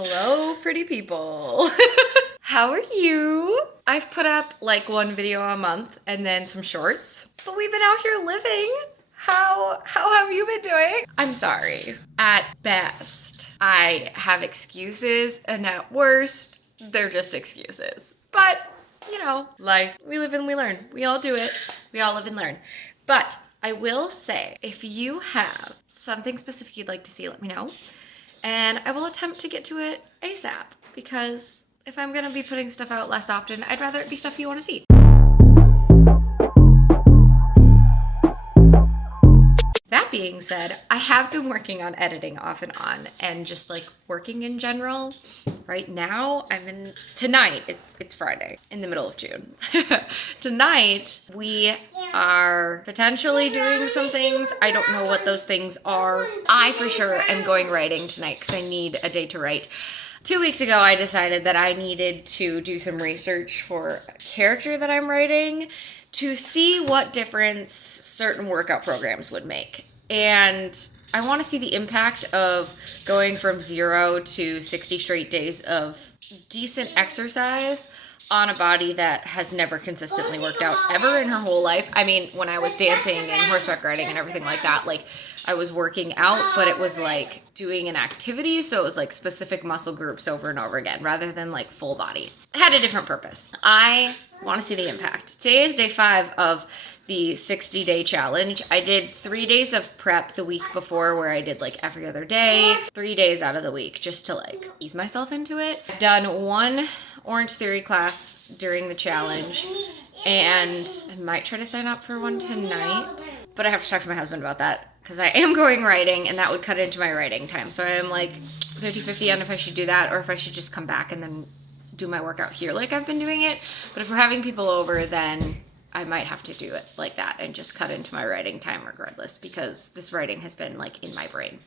Hello, pretty people. How are you? I've put up like one video a month and then some shorts, but we've been out here living. How have you been doing? I'm sorry. At best, I have excuses, and at worst, they're just excuses. But, you know, life, we live and we learn. We all do it. We all live and learn. But I will say, if you have something specific you'd like to see, let me know. And I will attempt to get to it ASAP, because if I'm gonna be putting stuff out less often, I'd rather it be stuff you wanna see. That being said, I have been working on editing off and on, and just like working in general. Right now, tonight, it's Friday, in the middle of June. Tonight, we are potentially doing some things. I don't know what those things are. I for sure am going writing tonight because I need a day to write. 2 weeks ago, I decided that I needed to do some research for a character that I'm writing to see what difference certain workout programs would make. And I want to see the impact of going from 0 to 60 straight days of decent exercise on a body that has never consistently worked out ever in her whole life. I mean, when I was dancing and horseback riding and everything like that, like I was working out, but it was like doing an activity. So it was like specific muscle groups over and over again, rather than like full body. It had a different purpose. I want to see the impact. Today is day 5 of the 60-day challenge. I did 3 days of prep the week before where I did like every other day, 3 days out of the week just to like ease myself into it. I've done 1 Orange Theory class during the challenge, and I might try to sign up for one tonight, but I have to talk to my husband about that because I am going writing and that would cut into my writing time. So I am like 50-50 on if I should do that or if I should just come back and then do my workout here like I've been doing it. But if we're having people over, then I might have to do it like that and just cut into my writing time regardless, because this writing has been like in my brain.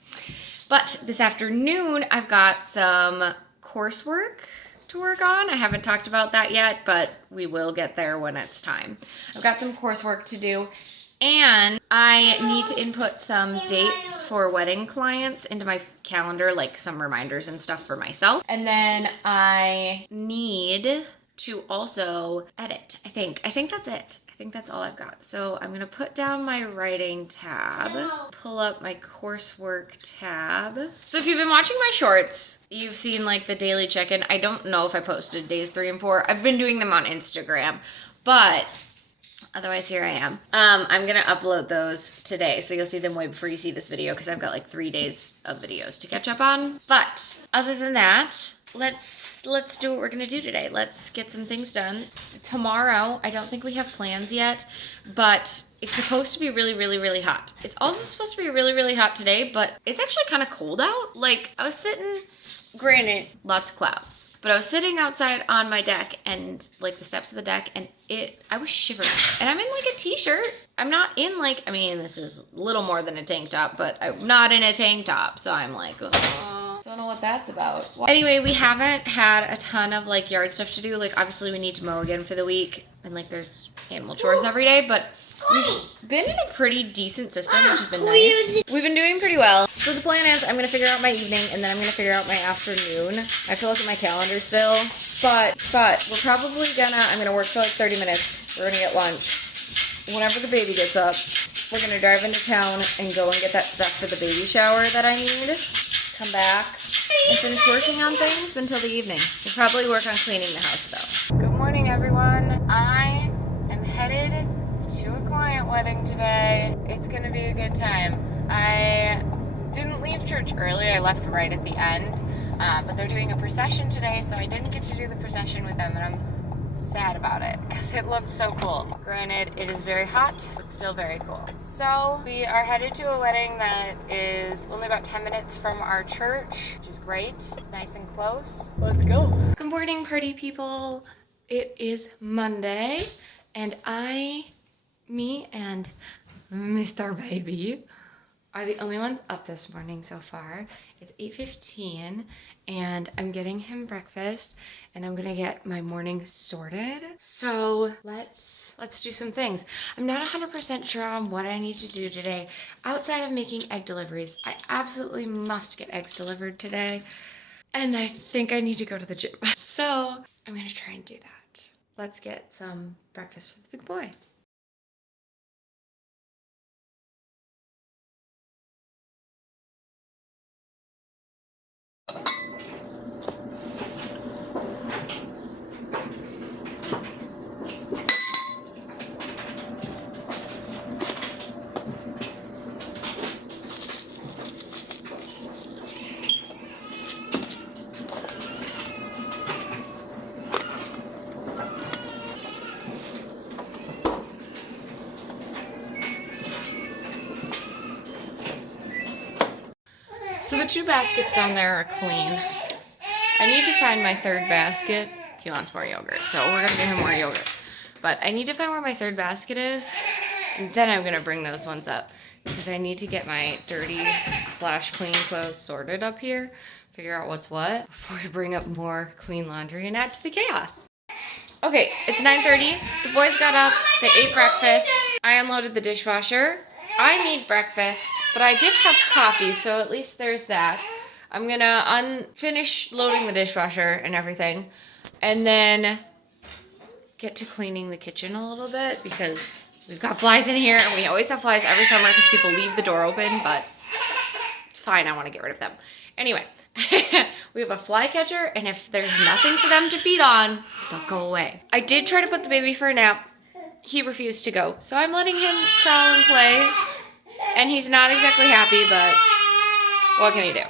But this afternoon, I've got some coursework to work on. I haven't talked about that yet, but we will get there when it's time. I've got some coursework to do, and I need to input some dates for wedding clients into my calendar, like some reminders and stuff for myself. And then I need to also edit, I think that's it. I think that's all I've got. So I'm gonna put down my writing tab, pull up my coursework tab. So if you've been watching my shorts, you've seen like the daily check-in. I don't know if I posted days 3 and 4. I've been doing them on Instagram, but otherwise here I am. I'm gonna upload those today, so you'll see them way before you see this video because I've got like 3 days of videos to catch up on. But other than that, let's do what we're gonna do today. Let's get some things done. Tomorrow, I don't think we have plans yet, but it's supposed to be really, really, really hot. It's also supposed to be really, really hot today, but it's actually kind of cold out. Like, I was sitting, granted, lots of clouds, but I was sitting outside on my deck and like the steps of the deck, and I was shivering. And I'm in like a t-shirt. I'm not in like, I mean, this is a little more than a tank top, but I'm not in a tank top. So I'm like, don't know what that's about. Anyway, we haven't had a ton of like yard stuff to do. Like obviously we need to mow again for the week, and like there's animal chores every day, but we've been in a pretty decent system, which has been nice. We've been doing pretty well. So the plan is I'm gonna figure out my evening, and then I'm gonna figure out my afternoon. I have to look at my calendar still, but we're probably I'm gonna work for like 30 minutes. We're gonna get lunch. Whenever the baby gets up, we're gonna drive into town and go and get that stuff for the baby shower that I need. Come back and finish working on things until the evening. We'll probably work on cleaning the house though. Good morning, everyone. I am headed to a client wedding today. It's gonna be a good time. I didn't leave church early. I left right at the end, but they're doing a procession today, so I didn't get to do the procession with them, and I'm sad about it because it looked so cool. Granted, it is very hot, but still very cool. So we are headed to a wedding that is only about 10 minutes from our church, which is great. It's nice and close. Let's go. Good morning, party people. It is Monday, and me and Mr. Baby are the only ones up this morning so far. It's 8:15, and I'm getting him breakfast, and I'm gonna get my morning sorted. So let's do some things. I'm not 100% sure on what I need to do today outside of making egg deliveries. I absolutely must get eggs delivered today. And I think I need to go to the gym. So I'm gonna try and do that. Let's get some breakfast for the big boy. So the 2 baskets down there are clean. I need to find my 3rd basket. He wants more yogurt, so we're gonna get him more yogurt. But I need to find where my 3rd basket is, and then I'm gonna bring those ones up because I need to get my dirty/clean clothes sorted up here, figure out what's what before we bring up more clean laundry and add to the chaos. Okay, it's 9:30. The boys got up, they ate breakfast. I unloaded the dishwasher. I need breakfast, but I did have coffee, so at least there's that. I'm gonna finish loading the dishwasher and everything, and then get to cleaning the kitchen a little bit because we've got flies in here, and we always have flies every summer because people leave the door open, but it's fine, I want to get rid of them. Anyway, we have a fly catcher, and if there's nothing for them to feed on, they'll go away. I did try to put the baby for a nap. He refused to go, so I'm letting him crawl and play, and he's not exactly happy, but what can he do?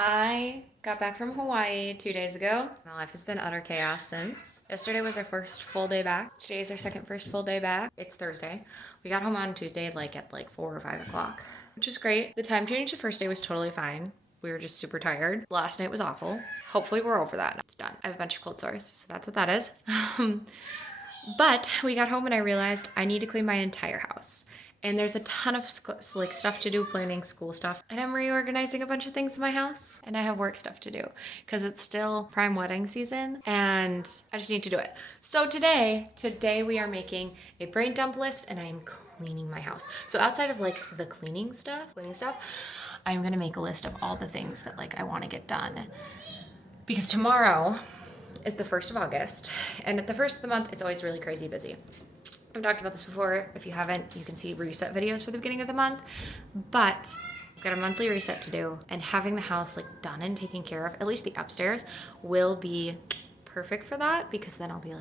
I got back from Hawaii 2 days ago. My life has been utter chaos since. Yesterday was our first full day back. Today is our second first full day back. It's Thursday. We got home on Tuesday at 4 or 5 o'clock, which was great. The time change the first day was totally fine. We were just super tired. Last night was awful. Hopefully we're over that now. It's done. I have a bunch of cold sores, so that's what that is. But we got home and I realized I need to clean my entire house. And there's a ton of stuff to do, planning school stuff. And I'm reorganizing a bunch of things in my house. And I have work stuff to do because it's still prime wedding season and I just need to do it. So today we are making a brain dump list and I am cleaning my house. So outside of the cleaning stuff, I'm gonna make a list of all the things that I want to get done. Because tomorrow is the 1st of August. And at the 1st of the month, it's always really crazy busy. I've talked about this before. If you haven't, you can see reset videos for the beginning of the month. But I've got a monthly reset to do, and having the house done and taken care of, at least the upstairs, will be perfect for that because then I'll be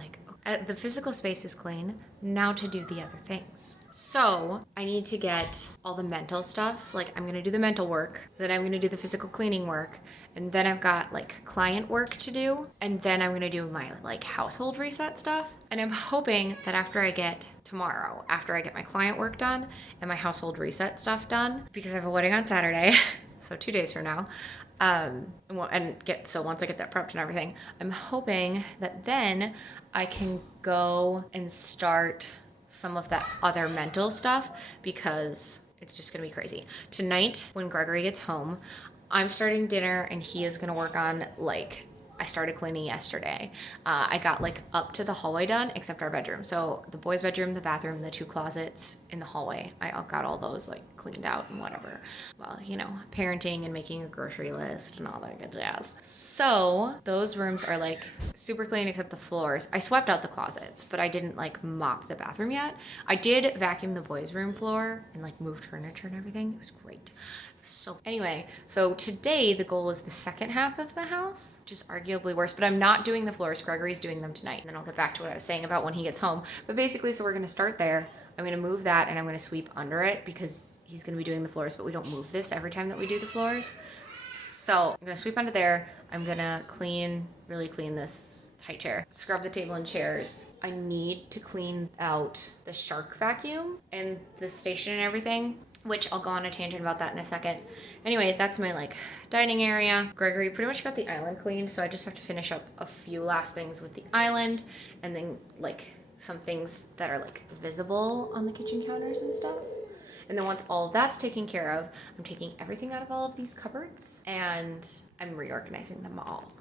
the physical space is clean, now to do the other things. So I need to get all the mental stuff. I'm gonna do the mental work, then I'm gonna do the physical cleaning work, and then I've got client work to do, and then I'm gonna do my household reset stuff. And I'm hoping that after I get my client work done and my household reset stuff done, because I have a wedding on Saturday, so 2 days from now, once I get that prepped and everything, I'm hoping that then I can go and start some of that other mental stuff because it's just gonna be crazy. Tonight, when Gregory gets home, I'm starting dinner and he is gonna work on I started cleaning yesterday. I got like up to the hallway done, except our bedroom. So the boys' bedroom, the bathroom, the 2 closets in the hallway, I got all those like cleaned out and whatever. Well, you know, parenting and making a grocery list and all that good jazz. So those rooms are like super clean except the floors. I swept out the closets, but I didn't like mop the bathroom yet. I did vacuum the boys' room floor and like moved furniture and everything. It was great. So anyway, so today the goal is the second half of the house, which is arguably worse, but I'm not doing the floors. Gregory's doing them tonight. And then I'll get back to what I was saying about when he gets home. But basically, so we're going to start there. I'm going to move that and I'm going to sweep under it because he's going to be doing the floors, but we don't move this every time that we do the floors. So I'm gonna sweep under there. I'm gonna really clean this high chair. Scrub the table and chairs. I need to clean out the shark vacuum and the station and everything, which I'll go on a tangent about that in a second. Anyway, that's my like dining area. Gregory pretty much got the island cleaned, so I just have to finish up a few last things with the island and then like some things that are like visible on the kitchen counters and stuff. And then once all of that's taken care of, I'm taking everything out of all of these cupboards and I'm reorganizing them all.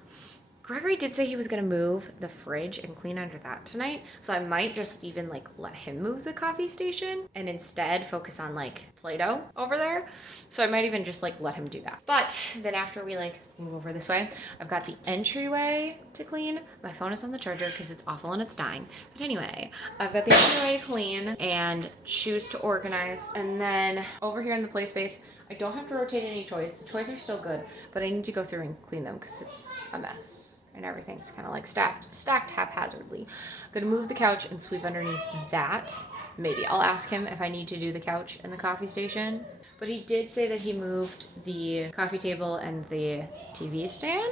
Gregory did say he was gonna move the fridge and clean under that tonight, so I might just even like let him move the coffee station and instead focus on like Play-Doh over there. So I might even just like let him do that. But then after we like move over this way, I've got the entryway to clean. My phone is on the charger because it's awful and it's dying. But anyway, I've got the entryway to clean and shoes to organize. And then over here in the play space, I don't have to rotate any toys. The toys are still good, but I need to go through and clean them because it's a mess. And everything's kind of like stacked haphazardly. I'm gonna move the couch and sweep underneath that. Maybe I'll ask him if I need to do the couch and the coffee station. But he did say that he moved the coffee table and the TV stand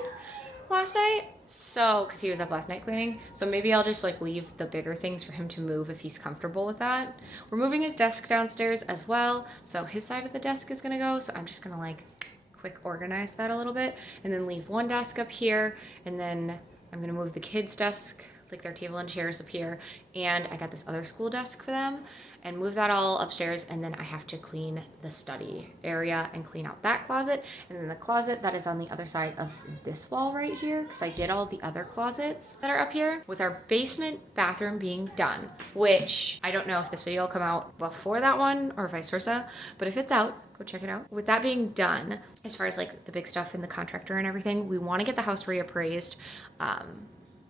last night. So, because he was up last night cleaning. So maybe I'll just like leave the bigger things for him to move if he's comfortable with that. We're moving his desk downstairs as well. So his side of the desk is gonna go. So I'm just gonna like quick organize that a little bit and then leave one desk up here, and then I'm gonna move the kids' desk, like their table and chairs up here, and I got this other school desk for them, and move that all upstairs. And then I have to clean the study area and clean out that closet, and then the closet that is on the other side of this wall right here, because I did all the other closets that are up here, with our basement bathroom being done, which I don't know if this video will come out before that one or vice versa, but if it's out, go check it out. With that being done, as far as like the big stuff in the contractor and everything, we want to get the house reappraised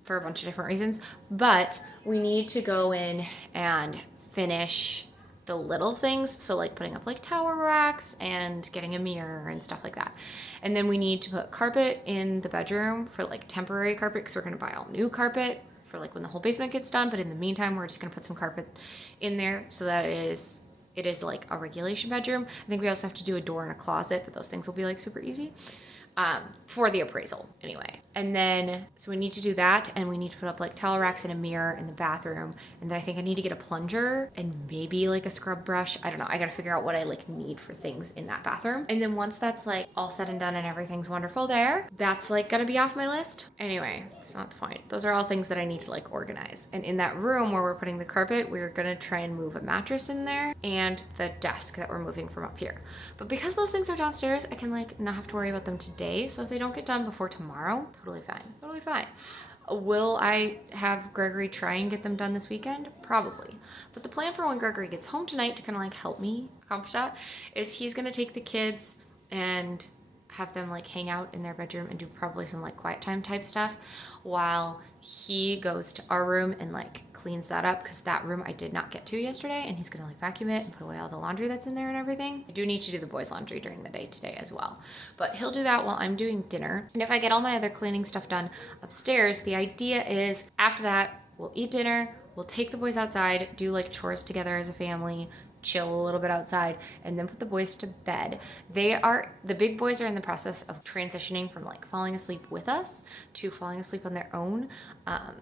for a bunch of different reasons, but we need to go in and finish the little things. So like putting up like tower racks and getting a mirror and stuff like that. And then we need to put carpet in the bedroom for like temporary carpet, because we're going to buy all new carpet for like when the whole basement gets done. But in the meantime, we're just going to put some carpet in there so that it is like a regulation bedroom. I think we also have to do a door and a closet, but those things will be like super easy for the appraisal anyway. And then, so we need to do that, and we need to put up like towel racks and a mirror in the bathroom. And then I think I need to get a plunger and maybe like a scrub brush. I don't know. I got to figure out what I like need for things in that bathroom. And then once that's like all said and done and everything's wonderful there, that's like going to be off my list. Anyway, it's not the point. Those are all things that I need to like organize. And in that room where we're putting the carpet, we're going to try and move a mattress in there and the desk that we're moving from up here. But because those things are downstairs, I can like not have to worry about them today. So if they don't get done before tomorrow, totally fine. Will I have Gregory try and get them done this weekend? Probably. But the plan for when Gregory gets home tonight to kind of like help me accomplish that is he's going to take the kids and have them like hang out in their bedroom and do probably some like quiet time type stuff while he goes to our room and like cleans that up, because that room I did not get to yesterday, and he's gonna like vacuum it and put away all the laundry that's in there and everything. I do need to do the boys' laundry during the day today as well, but he'll do that while I'm doing dinner. And if I get all my other cleaning stuff done upstairs, the idea is after that we'll eat dinner, we'll take the boys outside, do like chores together as a family, chill a little bit outside, and then put the boys to bed. The big boys are in the process of transitioning from like falling asleep with us to falling asleep on their own.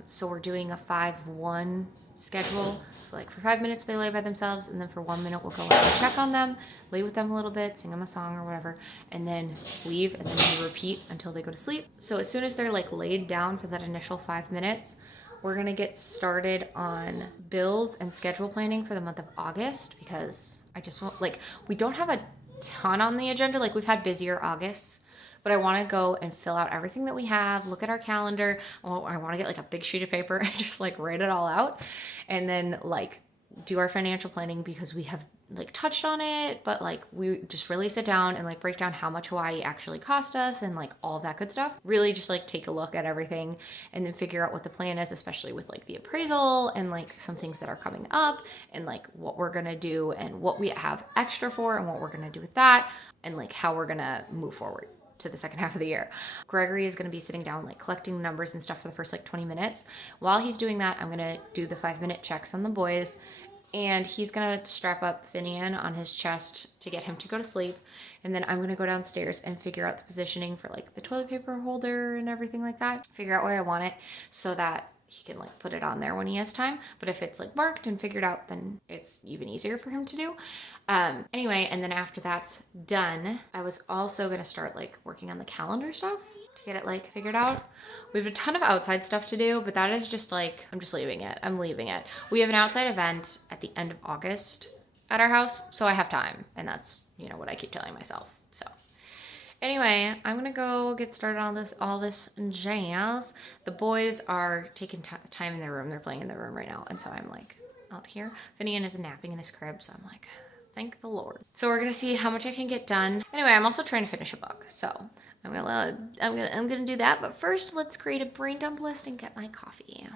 So we're doing a 5-1 schedule. So like for 5 minutes they lay by themselves, and then for 1 minute we'll go and check on them, lay with them a little bit, sing them a song or whatever, and then leave, and then we repeat until they go to sleep. So as soon as they're like laid down for that initial 5 minutes, we're going to get started on bills and schedule planning for the month of August, because I just want, like, we don't have a ton on the agenda. Like, we've had busier Augusts, but I want to go and fill out everything that we have, look at our calendar. I want to get like a big sheet of paper and just like write it all out, and then like do our financial planning, because we have like touched on it, but like we just really sit down and like break down how much Hawaii actually cost us and like all of that good stuff. Really just like take a look at everything and then figure out what the plan is, especially with like the appraisal and like some things that are coming up and like what we're gonna do and what we have extra for and what we're gonna do with that, and like how we're gonna move forward to the second half of the year. Gregory is going to be sitting down like collecting numbers and stuff for the first like 20 minutes. While he's doing that, I'm going to do the 5-minute checks on the boys, and he's going to strap up Finian on his chest to get him to go to sleep. And then I'm gonna go downstairs and figure out the positioning for like the toilet paper holder and everything like that. Figure out where I want it so that he can like put it on there when he has time. But if it's like marked and figured out, then it's even easier for him to do. Anyway, and then after that's done, I was also gonna start like working on the calendar stuff to get it like figured out. We have a ton of outside stuff to do, but that is just like, I'm just leaving it. I'm leaving it. We have an outside event at the end of August at our house, so I have time. And that's, you know, what I keep telling myself. So anyway, I'm gonna go get started on all this jazz. The boys are taking time in their room. They're playing in their room right now. And so I'm like out here. Finian is napping in his crib, so I'm like, thank the Lord. So we're gonna see how much I can get done. Anyway, I'm also trying to finish a book, so I'm gonna do that. But first, let's create a brain dump list and get my coffee.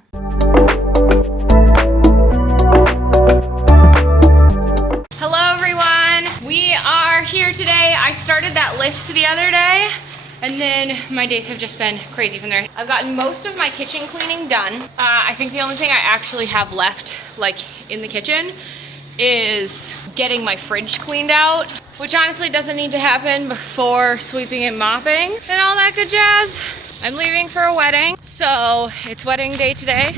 Hello everyone, we are here today. I started that list the other day, and then my days have just been crazy from there. I've gotten most of my kitchen cleaning done. I think the only thing I actually have left, like in the kitchen, is getting my fridge cleaned out, which honestly doesn't need to happen before sweeping and mopping and all that good jazz. I'm leaving for a wedding, so it's wedding day today.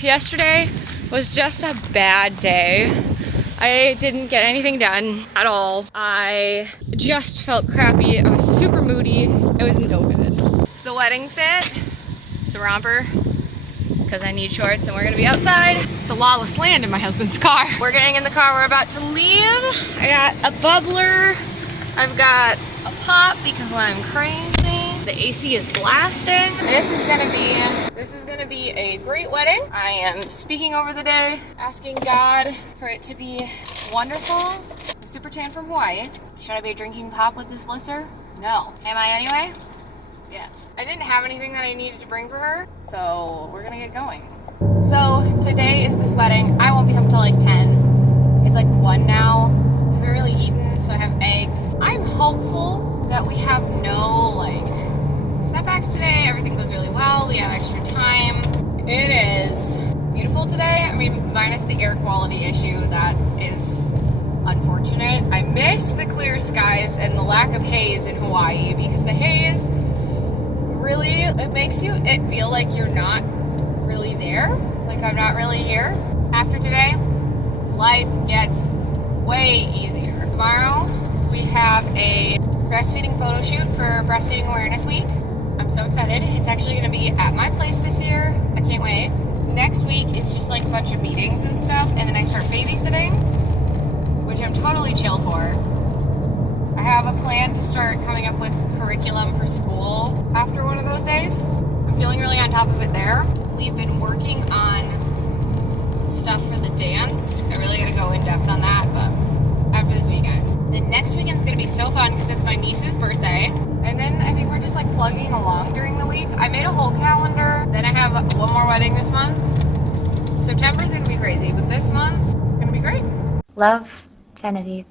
Yesterday was just a bad day. I didn't get anything done at all. I just felt crappy. I was super moody. It was no good. It's the wedding fit. It's a romper because I need shorts and we're gonna be outside. It's a lawless land in my husband's car. We're getting in the car, we're about to leave. I got a bubbler. I've got a pop because I'm crazy. The AC is blasting. This is gonna be a great wedding. I am speaking over the day, asking God for it to be wonderful. I'm super tan from Hawaii. Should I be drinking pop with this blister? No. Am I anyway? Yes. I didn't have anything that I needed to bring for her, so we're gonna get going. So today is this wedding. I won't be home till like 10. It's like 1 now. I haven't really eaten, so I have eggs. I'm hopeful that we have no like setbacks today. Everything goes really well. We have extra time. It is beautiful today. I mean, minus the air quality issue that is unfortunate. I miss the clear skies and the lack of haze in Hawaii, because the haze really, it makes it feel like you're not really there. Like I'm not really here. After today, life gets way easier. Tomorrow, we have a breastfeeding photo shoot for Breastfeeding Awareness Week. I'm so excited. It's actually gonna be at my place this year. I can't wait. Next week, it's just like a bunch of meetings and stuff, and then I start babysitting, which I'm totally chill for. I have a plan to start coming up with curriculum for school after one of those days. I'm feeling really on top of it there. We've been working on stuff for the dance. I really gotta go in depth on that, but after this weekend. The next weekend's gonna be so fun because it's my niece's birthday. And then I think we're just like plugging along during the week. I made a whole calendar. Then I have one more wedding this month. September's gonna be crazy, but this month, it's gonna be great. Love, Genevieve.